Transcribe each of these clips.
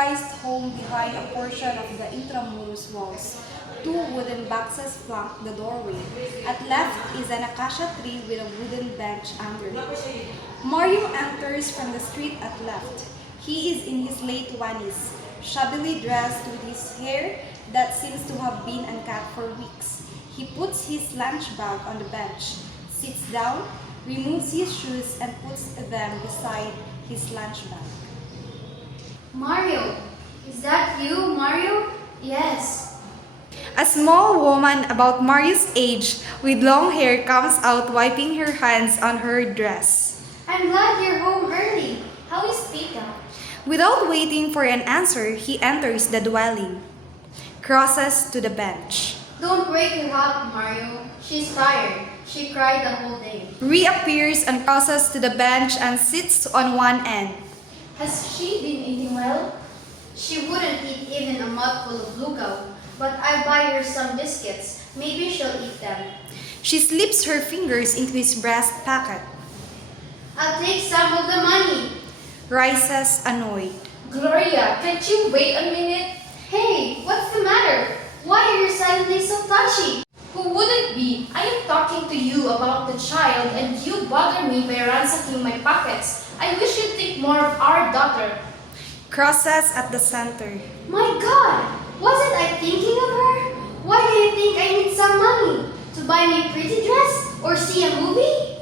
prized home behind a portion of the intramuros walls. Two wooden boxes flank the doorway. At left is an acacia tree with a wooden bench under it. Mario enters from the street at left. He is in his late 20s, shabbily dressed with his hair that seems to have been uncut for weeks. He puts his lunch bag on the bench, sits down, removes his shoes and puts them beside his lunch bag. Mario, is that you, Mario? Yes. A small woman about Mario's age with long hair comes out wiping her hands on her dress. I'm glad you're home early. How is Pita? Without waiting for an answer, he enters the dwelling, crosses to the bench, Don't wake her up, Mario. She's tired. She cried the whole day. reappears and crosses to the bench and sits on one end. Has she been eating well? She wouldn't eat even a mouthful of lugaw, but I buy her some biscuits. Maybe she'll eat them. She slips her fingers into his breast pocket, I'll take some of the money. rises annoyed. Gloria, can't you wait a minute? Hey, what's the matter? Why are you suddenly so touchy? Who wouldn't be? I am talking to you about the child and you bother me by ransacking my pockets. I wish you'd think more of our daughter. Crosses at the center. My God! Wasn't I thinking of her? Why do you think I need some money? To buy me a pretty dress? Or see a movie?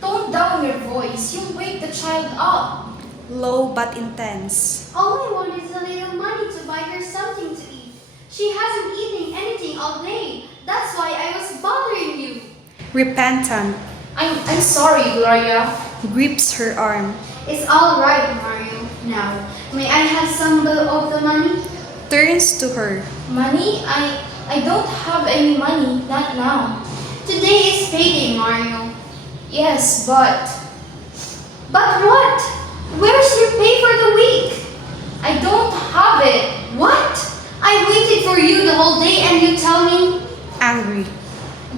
Tone down your voice. You'll wake the child up. Low but intense. All I want is a little money to buy her something to eat. She hasn't eaten anything all day. That's why I was bothering you. Repentant, I'm sorry, Gloria. grips her arm, It's all right, Mario. Now, may I have some of the money? turns to her. Money? I don't have any money. Not now. Today is payday, Mario. Yes, but But what? Where's your pay for the week? I don't have it. What? I waited for you the whole day and you tell me? Angry.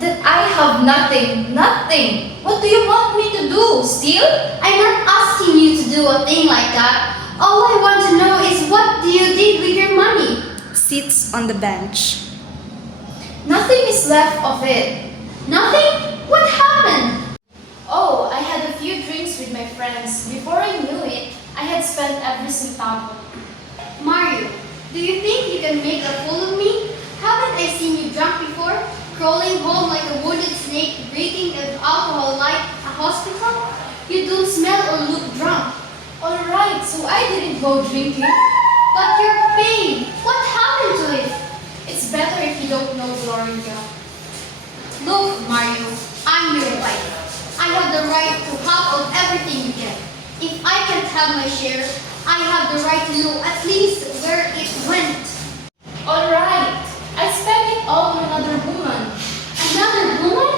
That I have nothing. Nothing. What do you want me to do? Steal? I'm not asking you to do a thing like that. All I want to know is what you did with your money. Sits on the bench. Nothing is left of it. Nothing? What happened? Oh, I had a few drinks with my friends. Before I knew it, I had spent every centavo. Mario, do you think you can make a fool of me? Haven't I seen you drunk before? Crawling home like a wounded snake, drinking alcohol like a hospital? You don't smell or look drunk. Alright, so I didn't go drinking. But you're paid. What happened to it? It's better if you don't know, Gloria. Look, Mario, I'm your wife. I have the right to half of everything you get. If I can't have my share, I have the right to know at least where it went. Alright, I spent it all to another woman. Another woman?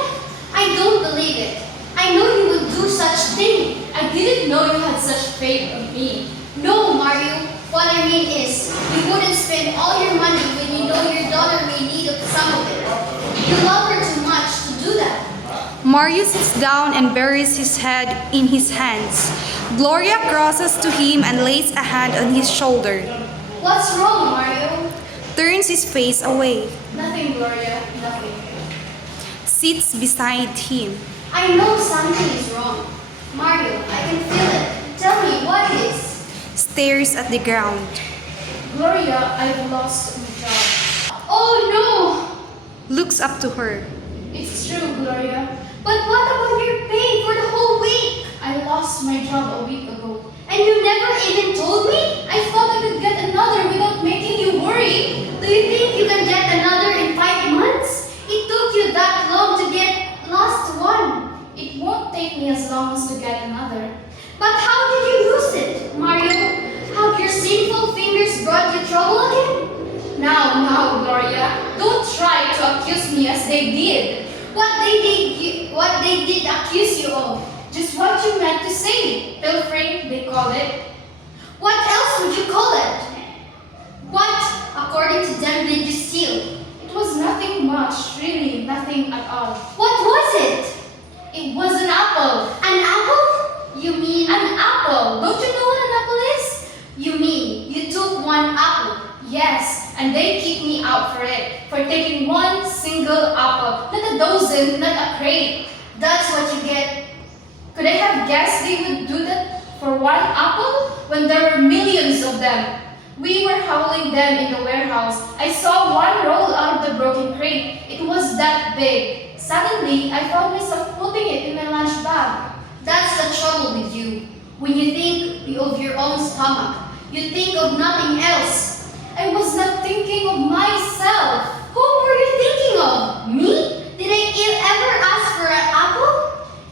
I don't believe it. I know you would do such thing. I didn't know you had such faith in me. No, Mario. What I mean is, you wouldn't spend all your money when you know your daughter may need some of it. You love her too much to do that. Mario sits down and buries his head in his hands. Gloria crosses to him and lays a hand on his shoulder, What's wrong, Mario? turns his face away, Nothing, Gloria, nothing. sits beside him. I know something is wrong. Mario, I can feel it. Tell me what it is. Stares at the ground. Gloria, I've lost my job. Oh no! Looks up to her. It's true, Gloria. But what about your pay for the whole week? I lost my job a week ago. And you never even told me? I thought I could get another without making you worry. Do you think you can get another in 5 months? It took you that long to get lost one. It won't take me as long as to get another. But how did you lose it, Mario? Have your sinful fingers brought you trouble again? Now, Gloria, don't try to accuse me as they did. What they did accuse you of? Just what you meant to say. Pilfering, they call it. What else would you call it? What, according to them, did you steal? It was nothing much, really, nothing at all. What was it? It was an apple. An apple? You mean An apple. Don't you know what an apple is? You mean you took one apple. Yes, and they kicked me out for it, for taking one single apple, not a dozen, not a crate. That's what you get. Could I have guessed they would do that for one apple when there were millions of them? We were hauling them in the warehouse. I saw one roll out of the broken crate. It was that big. Suddenly, I found myself putting it in my lunch bag. That's the trouble with you. When you think of your own stomach, you think of nothing else. I was not thinking of myself. Who were you thinking of? Me? Did I ever ask for an apple?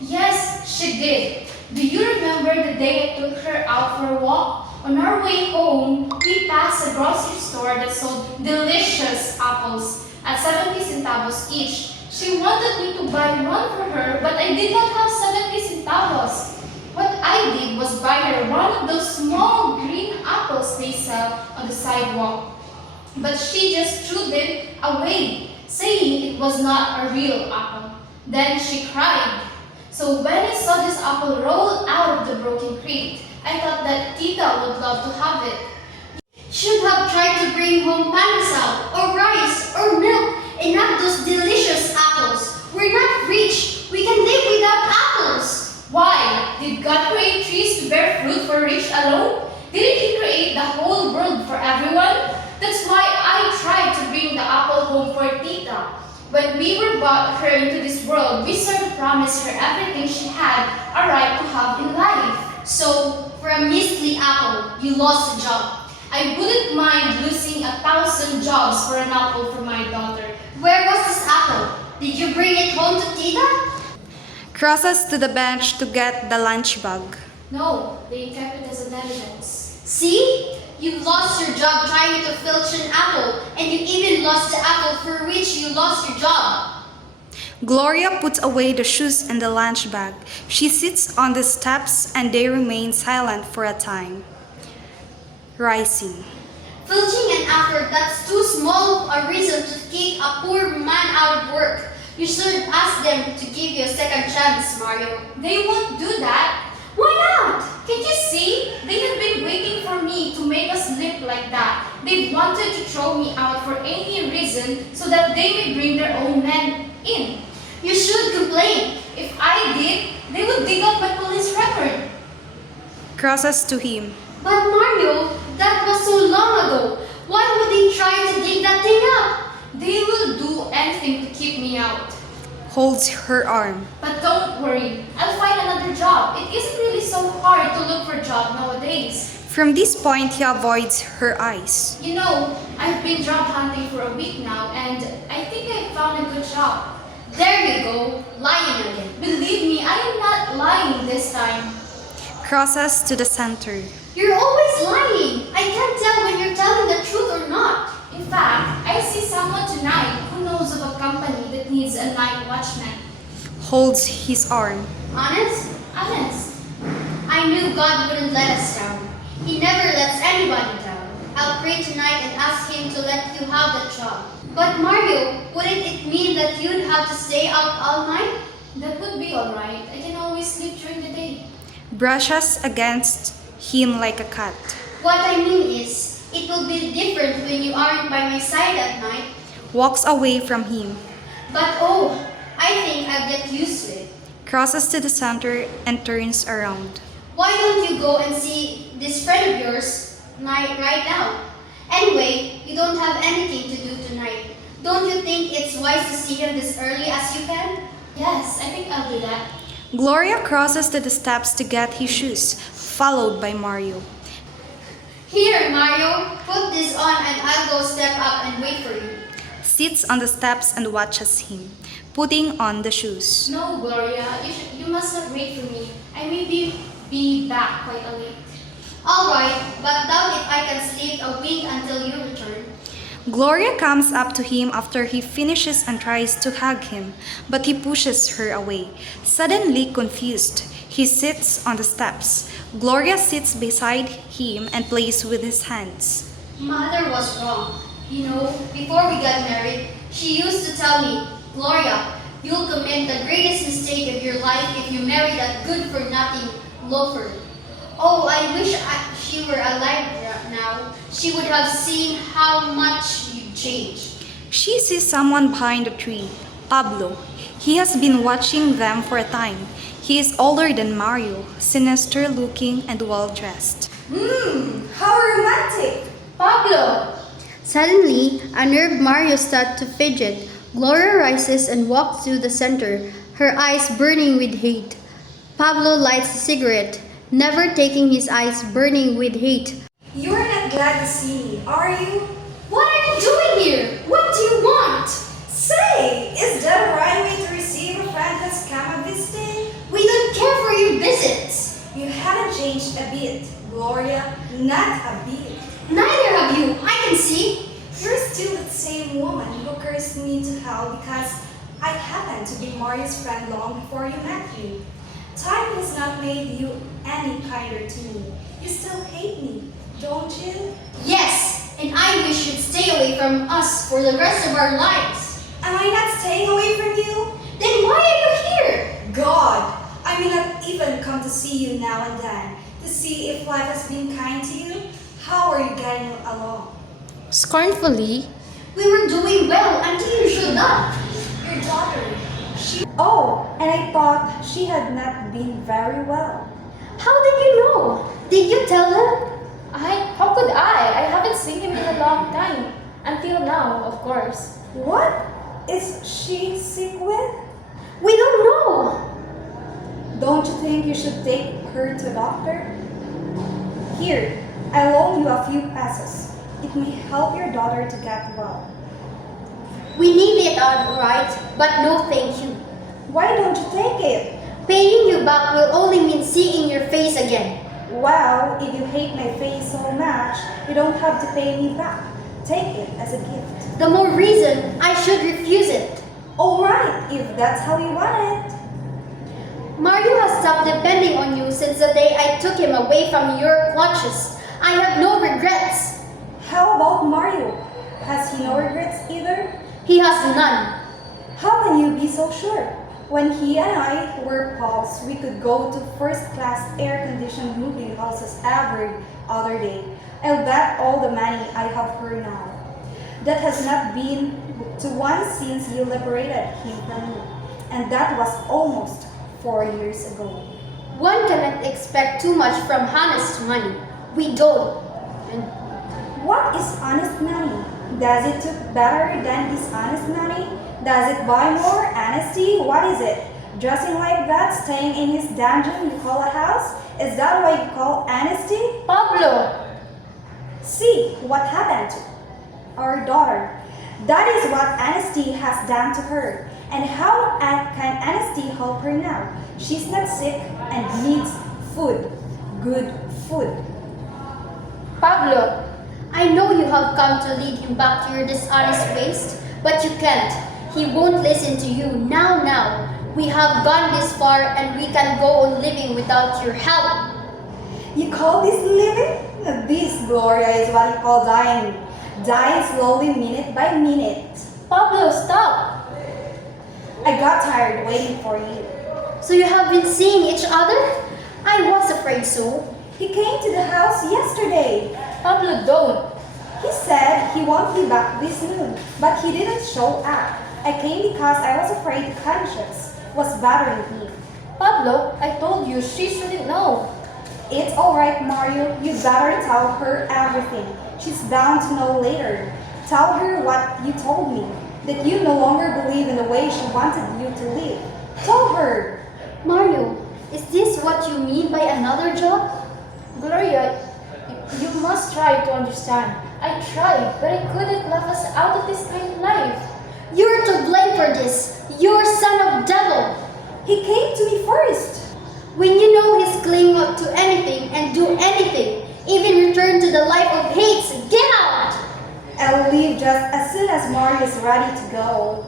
Yes, she did. Do you remember the day I took her out for a walk? On our way home, we passed a grocery store that sold delicious apples at 70 centavos each. She wanted me to buy one for her, but I did not have 70 centavos. What I did was buy her one of those small green apples they sell on the sidewalk. But she just threw them away, saying it was not a real apple. Then she cried. So when I saw this apple roll out of the broken crate, I thought that Tita would love to have it. Should have tried to bring home pandesal or rice or milk and not those delicious apples. We're not rich. We can live without apples. Why? Did God create trees to bear fruit for rich alone? Didn't He create the whole world for everyone? That's why I tried to bring the apple home for Tita. When we were brought her into this world, we sort of promised her everything she had a right to have in life. So, for a measly apple, you lost a job. I wouldn't mind losing 1,000 jobs for an apple for my daughter. Where was this apple? Did you bring it home to Tita? Crosses to the bench to get the lunch bag. No, they kept it as an evidence. See? You lost your job trying to filch an apple, and you even lost the apple for which you lost your job. Gloria puts away the shoes and the lunch bag. She sits on the steps and they remain silent for a time. Rising. Filching an apple, that's too small a reason to kick a poor man out of work. You should ask them to give you a second chance, Mario. They won't do that. Why not? Can't you see? They have been waiting for me to make us live like that. They wanted to throw me out for any reason so that they may bring their own men in. You should complain. If I did, they would dig up my police record. Crosses to him. But Mario, that was so long ago. Why would they try to dig that thing up? They will do anything to keep me out. Holds her arm. But don't worry, I'll find another job. It isn't really so hard to look for a job nowadays. From this point, he avoids her eyes. You know, I've been job hunting for a week now and I think I found a good job. There you go, lying again. Believe me, I am not lying this time. Crosses to the center. You're always lying. I can't tell when you're telling the truth or not. In fact, I see someone tonight who knows of a company that needs a night watchman. Holds his arm. Honest? Honest. I knew God wouldn't let us down. He never lets anybody down. I'll pray tonight and ask Him to let you have that job. But Mario, wouldn't it mean that you'd have to stay out all night? That would be alright. I can always sleep during the day. Brushes against him like a cat. What I mean is, it will be different when you aren't by my side at night. Walks away from him. But oh, I think I'll get used to it. Crosses to the center and turns around. Why don't you go and see this friend of yours right now? Anyway, you don't have anything to do tonight. Don't you think it's wise to see him this early as you can? Yes, I think I'll do that. Gloria crosses to the steps to get his shoes, followed by Mario. Here, Mario, put this on and I'll go step up and wait for you. Sits on the steps and watches him, putting on the shoes. No, Gloria, you must not wait for me. I may be back quite late. Alright, but doubt if I can sleep a wink until you return. Gloria comes up to him after he finishes and tries to hug him, but he pushes her away. Suddenly confused, he sits on the steps. Gloria sits beside him and plays with his hands. Mother was wrong. You know, before we got married, she used to tell me, Gloria, you'll commit the greatest mistake of your life if you marry that good-for-nothing loafer. Oh, I wish she were alive now, she would have seen how much you've changed. She sees someone behind the tree, Pablo. He has been watching them for a time. He is older than Mario, sinister looking and well dressed. How romantic! Pablo! Suddenly, unnerved Mario starts to fidget. Gloria rises and walks to the center, her eyes burning with hate. Pablo lights a cigarette, never taking his eyes burning with hate. You're not glad to see me, are you? What are you doing here? What do you want? Say, is that a right way to receive a friend that's come a visiting? We don't care for your visits. You haven't changed a bit, Gloria. Not a bit. Neither have you, I can see. You're still the same woman who cursed me to hell because I happened to be Mario's friend long before you met me. Time has not made you any kinder to me. You still hate me, don't you? Yes, and I wish you'd stay away from us for the rest of our lives. Am I not staying away from you? Then why are you here? God, I may not even come to see you now and then to see if life has been kind to you. How are you getting along? Scornfully, We were doing well until you showed up. Your daughter, Oh, and I thought she had not been very well. How did you know? Did you tell them? how could I? I haven't seen him in a long time. Until now, of course. What is she sick with? We don't know. Don't you think you should take her to a doctor? Here, I loan you a few pesos. It may help your daughter to get well. We need it all right, but no thank you. Why don't you take it? Paying you back will only mean seeing your face again. Well, if you hate my face so much, you don't have to pay me back. Take it as a gift. The more reason I should refuse it. Alright, if that's how you want it. Mario has stopped depending on you since the day I took him away from your clutches. I have no regrets. How about Mario? Has he no regrets either? He has none. How can you be so sure? When he and I were pals, we could go to first-class air-conditioned movie houses every other day. I'll bet all the money I have her now. That has not been to one since you liberated him from me. And that was almost 4 years ago. One cannot expect too much from honest money. We don't. And What is honest money? Does it look better than dishonest money? Does it buy more honesty? What is it? Dressing like that, staying in his dungeon you call a house? Is that what you call honesty? Pablo! See what happened to our daughter. That is what honesty has done to her. And how can honesty help her now? She's not sick and needs food. Good food. Pablo! I know you have come to lead him back to your dishonest ways, but you can't. He won't listen to you now. We have gone this far and we can go on living without your help. You call this living? This, Gloria, is what you call dying. Dying slowly, minute by minute. Pablo, stop! I got tired waiting for you. So you have been seeing each other? I was afraid so. He came to the house yesterday. Pablo, don't! He said he won't be back this noon, but he didn't show up. I came because I was afraid the conscience was bothering me. Pablo, I told you she shouldn't know. It's alright, Mario. You better tell her everything. She's bound to know later. Tell her what you told me, that you no longer believe in the way she wanted you to live. Tell her. Mario, is this what you mean by another job? Gloria, you must try to understand. I tried, but I couldn't love us out of this kind of life. You're to blame for this. You're son of devil. He came to me first. When you know he's clinging up to anything and do anything, even return to the life of hates, get out! I'll leave just as soon as Mario is ready to go.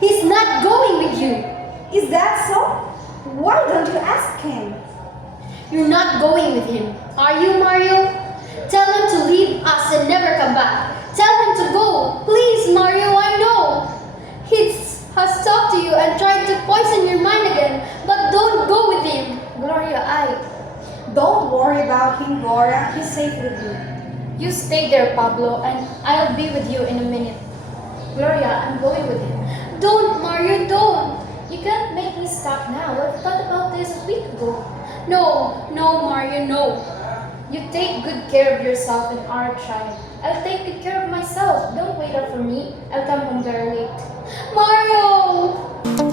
He's not going with you. Is that so? Why don't you ask him? You're not going with him, are you, Mario? Tell him to leave us and never come back. Tell him to go. Please, Mario, I know. He has talked to you and tried to poison your mind again, but don't go with him. Gloria, Don't worry about him fine, Gloria. He's safe with you. You stay there, Pablo, and I'll be with you in a minute. Gloria, I'm going with you. Don't, Mario, don't. You can't make me stop now. I've thought about this a week ago. No, Mario, no. You take good care of yourself and our child. I'll take good care of myself. Don't wait up for me. I'll come home very late. Mario!